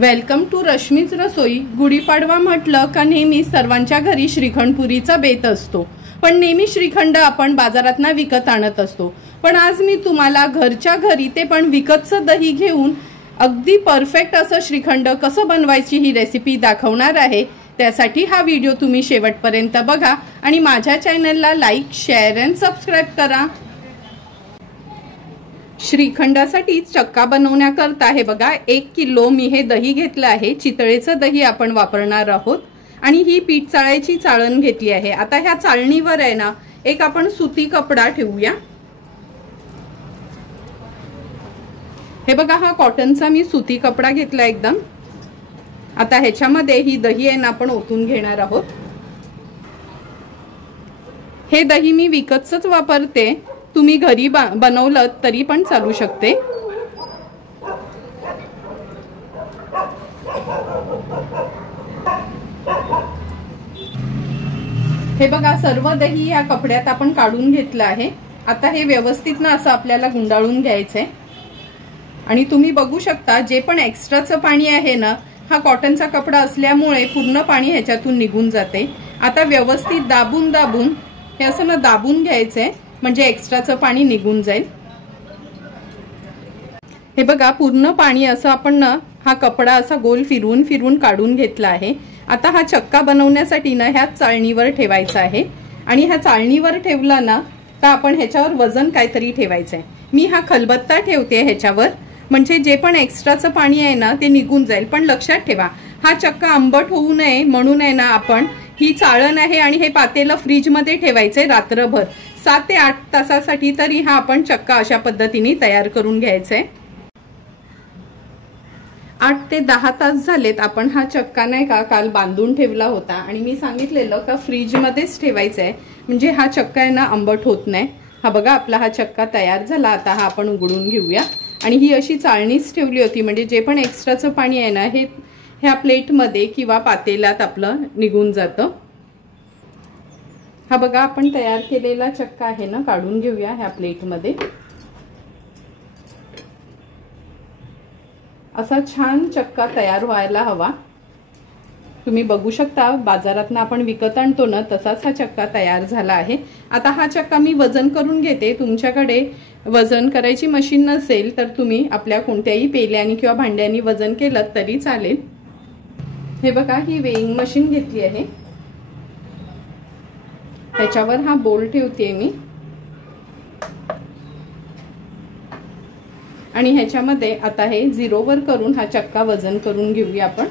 Welcome to रश्मीच रसोई। गुढीपाडवा म्हटलं का नेहमी सर्वांच्या घरी श्रीखंडपुरीचा बेत असतो, पण नेहमी श्रीखंड आपण बाजारातून विकत आणत असतो। पण आज मी तुम्हाला घरच्या घरी ते पण विकतचं दही घेऊन अगदी परफेक्ट असं श्रीखंड कसं बनवायची ही रेसिपी दाखवणार आहे। त्यासाठी हा व्हिडिओ तुम्ही शेवटपर्यंत बघा आणि माझ्या चॅनलला लाईक, शेअर अँड सबस्क्राइब करा। श्रीखंडासाठी चक्का बनवण्याकरता हे बघा 1 किलो मी हे दही घेतलं आहे। चितळेचं दही आपण वापरणार आहोत आणि ही पीठ चाळायची चाळण घेतली आहे। आता ह्या चाळणीवर आहे ना एक आपण सुती कपडा ठेवूया। हे बघा हा कॉटनचा मी सुती कपडा घेतला एकदम। आता ह्याच्यामध्ये ही दही आहे ना आपण ओतून घेणार आहोत। हे दही मी विकतच वापरते, तुम्ही घरी बनवलं तरी पण चालू शकते। हे बघा सर्व दही या कपड्यात आपण काढून घेतलं आहे। आता हे व्यवस्थित ना असं आपल्याला गुंडाळून घ्यायचंय आणि तुम्ही बघू शकता जे पण एक्स्ट्राचं पाणी आहे ना हा कॉटनचा कपडा असल्यामुळे पूर्ण पाणी ह्याच्यातून निघून जाते। आता व्यवस्थित दाबून दाबून हे असं ना दाबून घ्यायचंय म्हणजे एक्स्ट्राचं पाणी निघून जाईल। हे बघा पूर्ण पाणी असं आपण ना हा कपडा असा गोल फिरवून फिरवून काढून घेतला आहे। आता हा चक्का बनवण्यासाठी ना ह्या चाळणीवर ठेवायचा आहे आणि ह्या चाळणीवर ठेवला ना तर आपण ह्याच्यावर वजन काहीतरी ठेवायचंय। मी हा खलबत्ता ठेवते ह्याच्यावर, म्हणजे जे पण एक्स्ट्राचं पाणी आहे ना ते निघून जाईल। पण लक्षात ठेवा हा चक्का आंबट होऊ नये म्हणून आहे ना आपण ही चाळण आहे आणि हे पातेलं फ्रीज मध्ये ठेवायचंय रात्रभर 7 ते 8 तासासाठी। तरी हा आपण चक्का अशा पद्धतीने तयार करून घ्यायचंय। 8 ते 10 तास झालेत आपण हा चक्का नाही का काल बांधून ठेवला होता आणि मी सांगितलेलं का फ्रीज मध्येच ठेवायचंय म्हणजे हा चक्का आहे ना आंबट होत नाही। हा बघा आपला हा चक्का तयार झाला। आता हा आपण उघडून घेऊया आणि ही अशी चाळणीच ठेवली होती म्हणजे जे पण एक्स्ट्राचं पाणी आहे ना हे ह्या प्लेटमध्ये किंवा पातेल्यात आपलं निघून जातं। हा बघा आपण तयार केलेला चक्का आहे ना काढून घेऊया ह्या प्लेटमध्ये। असा छान चक्का तयार व्हायला हवा। तुम्ही बघू शकता बाजारातून आपण विकत आणतो ना तसाच हा चक्का तयार झाला आहे। आता हा चक्का मी वजन करून घेते। तुमच्याकडे वजन करायची मशीन नसेल तर तुम्ही आपल्या कोणत्याही पेल्याने किंवा भांड्याने वजन केलं तरी चालेल। हे बघा ही वेइंग मशीन घेतली आहे, त्याच्यावर हा बोल ठेवते मी आणि ह्याच्यामध्ये आता हे 0 वर करून हा चक्का वजन करून घेऊया आपण।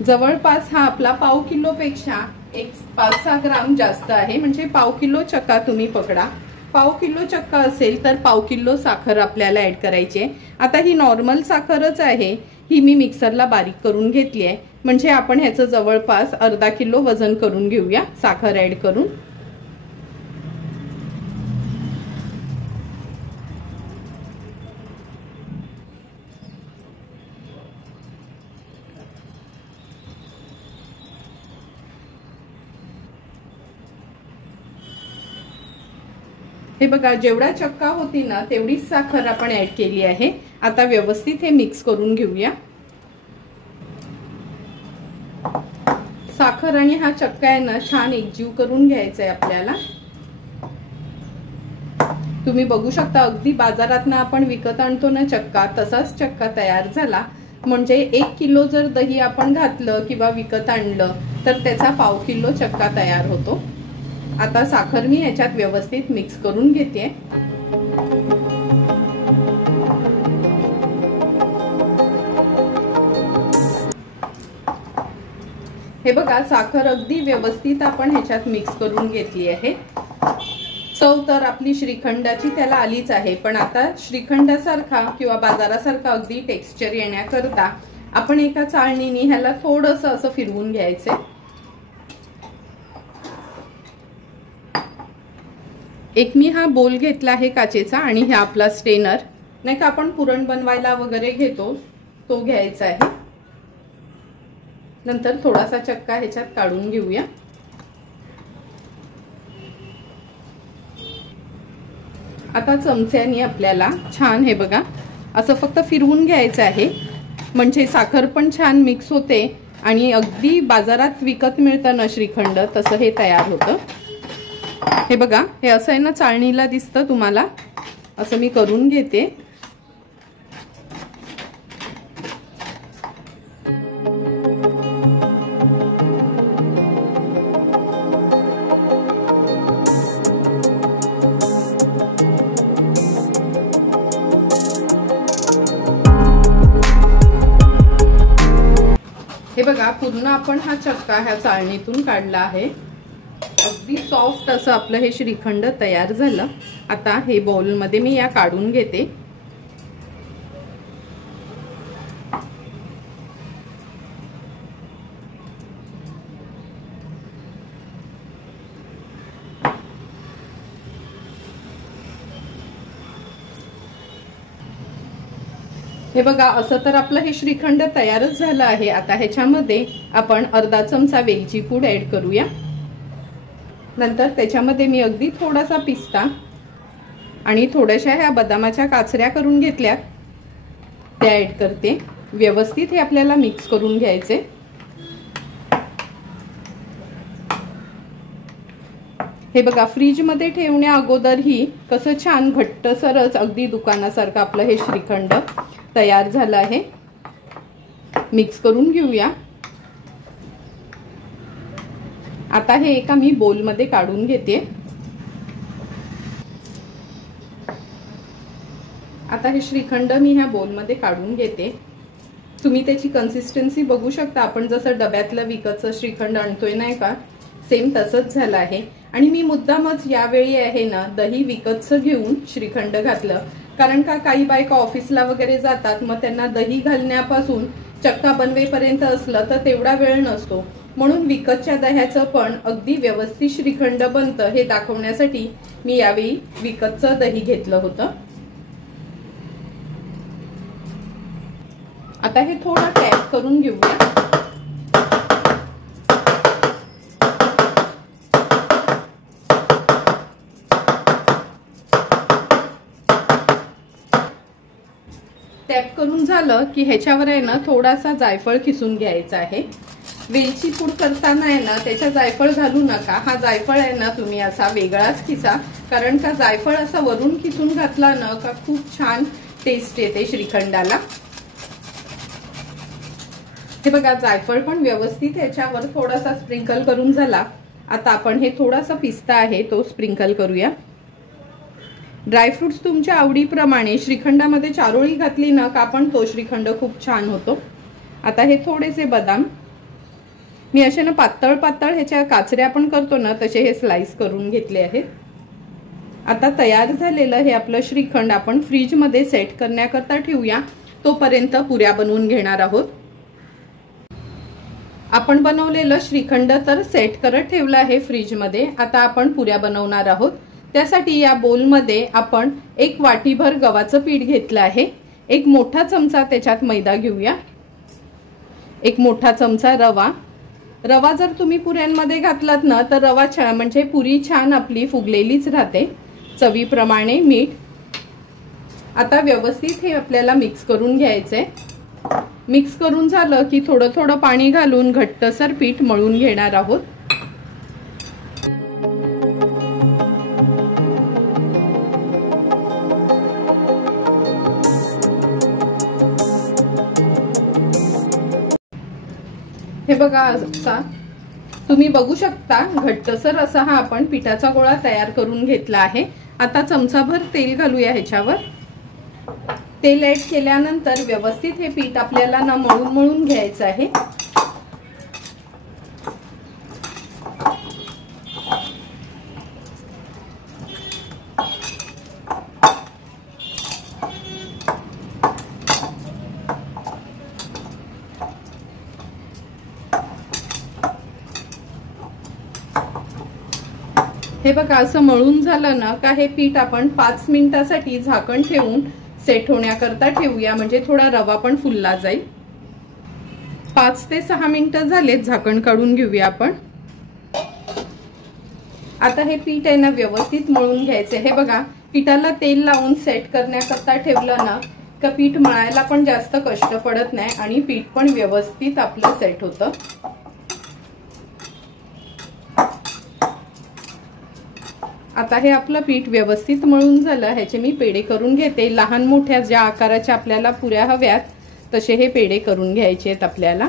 जवळपास हा आपला पाव किलो पेक्षा 5-6 ग्राम जास्त आहे, म्हणजे पाव किलो चक्का तुम्ही पकडा। पाव किलो चक्का असेल तर पाव किलो साखर आपल्याला ऍड करायची आहे। आता ही नॉर्मल साखरच आहे, ही मी मिक्सरला बारीक करून घेतली आहे म्हणजे आपण ह्याचं जवळपास अर्धा किलो वजन करून घेऊया साखर ऍड करून। हे बघा जेवढा चक्का होती ना तेवढीच साखर आपण ऍड केली आहे। आता व्यवस्थित हे मिक्स करून घेऊया। साखर आणि हा चक्का आहे ना छान एकजीव करून घ्यायचा आहे आपल्याला। तुम्ही बघू शकता अगदी बाजारातून आपण विकत आणतो ना चक्का तसाच चक्का तयार झाला। म्हणजे 1 किलो जर दही आपण घातलं किंवा विकत आणलं तर त्याचा पाव किलो चक्का तयार होतो। आता साखर मी ह्याच्यात व्यवस्थित मिक्स करून घेते। हे बघा साखर अगदी व्यवस्थित आपण ह्याच्यात मिक्स करून घेतली आहे। चव तर आपली श्रीखंडाची त्याला आलीच आहे, पण आता श्रीखंडासारखा किंवा बाजारासारखा अगदी टेक्स्चर येण्याकरता आपण एका चाळणीने ह्याला थोडंसं असं फिरवून घ्यायचंय। एक मी हा बोल घेतला आहे काचेचा आणि हा आपला स्टेनर नाही का आपण पुरण बनवायला वगैरे घेतो तो घ्यायचा आहे। नंतर थोडासा चक्का ह्याच्यात काढून घेऊया। आता चमच्यानी आपल्याला छान हे बघा असं फक्त फिरवून घ्यायचं आहे, म्हणजे साखर पण छान मिक्स होते आणि अगदी बाजारात विकत मिळतं ना श्रीखंड तसं हे तयार होतं। हे बघा हे असं आहे ना, चाळणीला दिसतं तुम्हाला, असं मी करून घेते। हे बघा पूर्ण आपण हा चक्का ह्या चाळणीतून काढला आहे, अगदी सॉफ्ट असं आपलं हे श्रीखंड तयार झालं। आता हे बाउल मध्ये मी या काढून घेते। हे बघा असं तर आपलं हे श्रीखंड तयारच झालं आहे। आता ह्याच्यामध्ये आपण अर्धा चमचा वेलची पूड ऍड करूया। नंतर त्याच्यामध्ये मी अगदी थोडासा पिस्ता आणि थोड्याशा ह्या बदामाच्या काचऱ्या करून घेतल्या त्या ऍड करते। व्यवस्थित हे आपल्याला मिक्स करून घ्यायचे। हे बघा फ्रीज मध्ये ठेवण्या अगोदरही कसं छान घट्टसरच अगदी दुकानासारखं आपलं हे श्रीखंड तयार झालं आहे। मिक्स करून घेऊया। आता हे एका मी बोल मध्ये काढून घेते। आता हे श्रीखंड मी ह्या बोल मध्ये काढून घेते। तुम्ही त्याची कन्सिस्टन्सी बघू शकता, आपण जसं डब्यातलं विकतचं श्रीखंड आणतोय नाही का, सेम तसंच झालं आहे। आणि मी मुद्दामच यावेळी आहे ना दही विकतचं घेऊन श्रीखंड घातलं, कारण का काही बायका ऑफिसला वगैरे जातात, मग त्यांना दही घालण्यापासून चक्का बनवेपर्यंत असलं तर तेवढा वेळ नसतो, म्हणून विकतच्या दह्याचं पण अगदी व्यवस्थित श्रीखंड बनतं हे दाखवण्यासाठी मी यावेळी विकतचं दही घेतलं होतं। आता हे थोडं टॅप करून घेऊया। टॅप करून झालं की ह्याच्यावर आहे ना थोडासा जायफळ खिसून घ्यायचा आहे। वेलची पूड करताना आहे ना त्याच्या जायफळ घालू नका, हा जायफळ आहे ना तुम्ही असा वेगळाच खिसा, कारण का जायफळ असा वरून खिसून घातला ना का खूप छान टेस्ट येते श्रीखंडाला। हे बघा जायफळ पण व्यवस्थित ह्याच्यावर थोडासा स्प्रिंकल करून झाला। आता आपण हे थोडासा पिस्ता आहे तो स्प्रिंकल करूया। ड्रायफ्रुट्स तुमच्या आवडीप्रमाणे, श्रीखंडामध्ये चारोळी घातली ना का पण तो श्रीखंड खूप छान होतो। आता हे थोडेसे बदाम मी असे ना पातळ पातळ ह्याच्या काचऱ्या पण करतो ना तसे हे स्लाइस करून घेतले आहेत। आता तयार झालेलं हे आपलं श्रीखंड आपण फ्रीज मध्ये सेट करण्याकरता ठेवूया, तोपर्यंत पुऱ्या बनवून घेणार आहोत। आपण बनवलेलं श्रीखंड तर सेट करत ठेवलं आहे फ्रीज मध्ये। आता आपण पुऱ्या बनवणार आहोत। त्यासाठी या बोल मध्ये आपण एक वाटीभर गव्हाचं पीठ घेतलं आहे, एक मोठा चमचा त्याच्यात मैदा घेऊया, एक मोठा चमचा रवा। रवा जर तुम्ही पुऱ्यांमध्ये घातलात ना तर रवा छान म्हणजे पुरी छान आपली फुगलेलीच राहते। चवीप्रमाणे मीठ। आता व्यवस्थित हे आपल्याला मिक्स करून घ्यायचंय। मिक्स करून झालं की थोडं थोडं पाणी घालून घट्टसर पीठ मळून घेणार आहोत। हे बघा असा तुम्ही बघू शकता घट्टसर असा हा आपण पिठाचा गोळा तयार करून घेतला आहे। आता चमचाभर तेल घालूया ह्याच्यावर। तेल ऍड केल्यानंतर व्यवस्थित हे पीठ आपल्याला ना मळून मळून घ्यायचं आहे। हे बघा असं मळून झालं ना का हे पीठ आपण 5 मिनिटासाठी झाकण ठेवून सेट होण्याकरता ठेवूया, म्हणजे थोडा रवा पण फुलला जाईल। 5 ते 6 मिनिटं झालेत, झाकण काढून घेऊया आपण। आता हे पीठ आहे ना व्यवस्थित मळून घ्यायचे। हे बघा पिठाला तेल लावून सेट करण्याकरता ठेवलं ना का पीठ मळायला पण जास्त कष्ट पडत नाही आणि पीठ पण व्यवस्थित आपलं सेट होतं। आता हे आपलं पीठ व्यवस्थित मळून झालं। ह्याचे मी पेढे करून घेते। लहान मोठ्या ज्या आकाराच्या आपल्याला पुऱ्या हव्यात तसे हे पेढे करून घ्यायचे आहेत आपल्याला।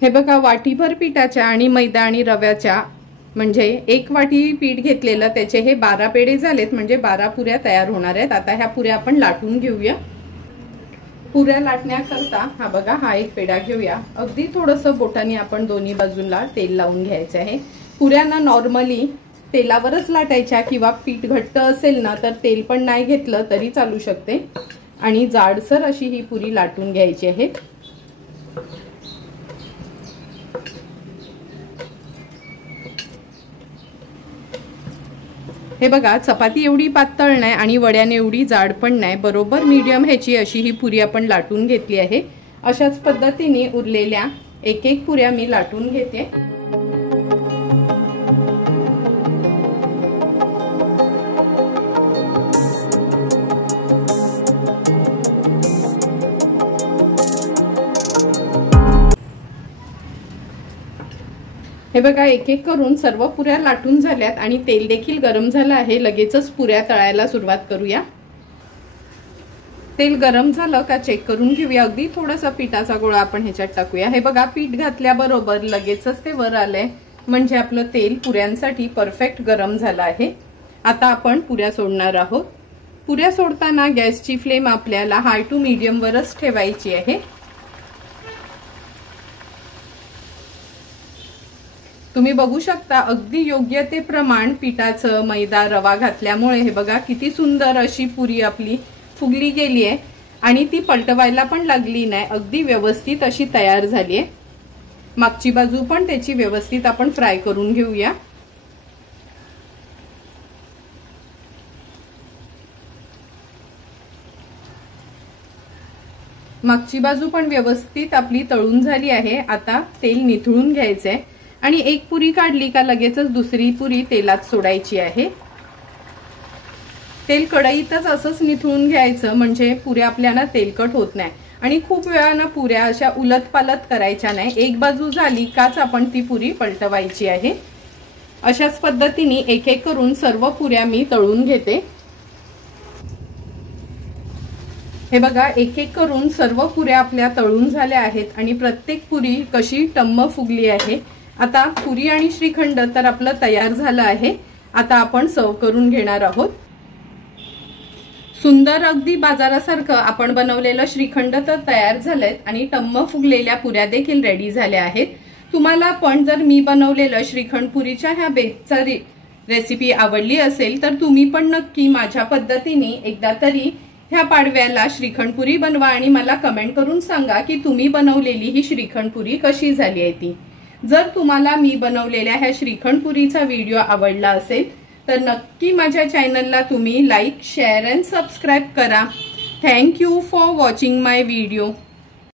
हे बघा, वाटीभर पिठाच्या आणि मैदा आणि रव्याच्या म्हणजे 1 वाटी पीठ घेतलेलं त्याचे हे 12 पेढे झालेत, म्हणजे 12 पुऱ्या तयार होणार आहेत। आता ह्या पुऱ्या आपण लाटून घेऊया। पुऱ्या लाटण्याकरता हा बघा, हा एक पेढा घेऊया। अगदी थोडंसं बोटाने आपण दोन्ही बाजूला तेल लावून घ्यायचं आहे। पुऱ्यांना नॉर्मली तेलावरच लाटायच्या किंवा पीठ घट्ट असेल ना तर तेल पण नाही घेतलं तरी चालू शकते आणि जाडसर अशी ही पुरी लाटून घ्यायची आहे। हे बघा, चपाती एवढी पातळ नाही आणि वड्याने एवढी जाड पण नाही, बरोबर मीडियम ह्याची अशी ही पुरी आपण लाटून घेतली आहे। अशाच पद्धतीने उरलेल्या एक एक पुऱ्या मी लाटून घेते। हे बघा, एक एक करून सर्व पुऱ्या लाटून झाल्यात आणि तेल देखील गरम झालं आहे। लगेचच पुऱ्या तळायला सुरुवात करूया। तेल गरम झालं का चेक करून घेऊया। अगदी थोडासा पिठाचा गोळा आपण ह्याच्यात टाकूया। हे बघा, पीठ घातल्याबरोबर लगेचच ते वर आलंय, म्हणजे आपलं तेल पुऱ्यांसाठी परफेक्ट गरम झालं आहे। आता आपण पुऱ्या सोडणार आहोत। पुऱ्या सोडताना गॅसची फ्लेम आपल्याला हाय टू मीडियम वरच ठेवायची आहे। तुम्ही बघू शकता अगदी योग्य ते प्रमाण पिठाचं, मैदा, रवा घातल्यामुळे हे बघा किती सुंदर अशी पुरी आपली फुगली गेली आहे आणि ती पलटवायला पण लागली नाही, अगदी व्यवस्थित अशी तयार झाली आहे। मागची बाजू पण त्याची व्यवस्थित आपण फ्राय करून घेऊया। मागची बाजू पण व्यवस्थित आपली तळून झाली आहे। आता तेल निथळून घ्यायचंय आणि एक पुरी काढली का लगेचच दुसरी पुरी तेलात सोडायची आहे। तेल कढईतच असंच निथळून घ्यायचं, म्हणजे पुऱ्या आपल्याला तेलकट होत नाही आणि खूप वेळानं पुऱ्या अशा उलटपालट करायच्या नाही। एक बाजू झाली काच आपण ती पुरी पलटवायची आहे। अशाच पद्धतीने एक एक करून सर्व पुऱ्या मी तळून घेते। हे बघा, एक एक करून सर्व पुऱ्या आपल्या तळून झाल्या आहेत आणि प्रत्येक पुरी कशी टम्म फुगली आहे। आता पुरी आणि श्रीखंड तर आपलं तयार झालं आहे। आता आपण सर्व करून घेणार आहोत। सुंदर अगदी बाजारासारखं आपण बनवलेलं श्रीखंड तर तयार झालंय आणि टम्म फुगलेल्या पुऱ्या देखील रेडी झाल्या आहेत। तुम्हाला पण जर मी बनवलेलं श्रीखंड पुरीच्या ह्या बेसची रेसिपी आवडली असेल तर तुम्ही पण नक्की माझ्या पद्धतीने एकदा तरी ह्या पाडव्याला श्रीखंडपुरी बनवा आणि मला कमेंट करून सांगा की तुम्ही बनवलेली ही श्रीखंडपुरी कशी झाली आहे ती। जर तुम्हाला मी बनवलेल्या ह्या श्रीखंडपुरीचा व्हिडिओ आवडला असेल तर नक्की माझ्या चॅनलला तुम्ही लाईक, शेअर अँड सबस्क्राईब करा। Thank you for watching my video.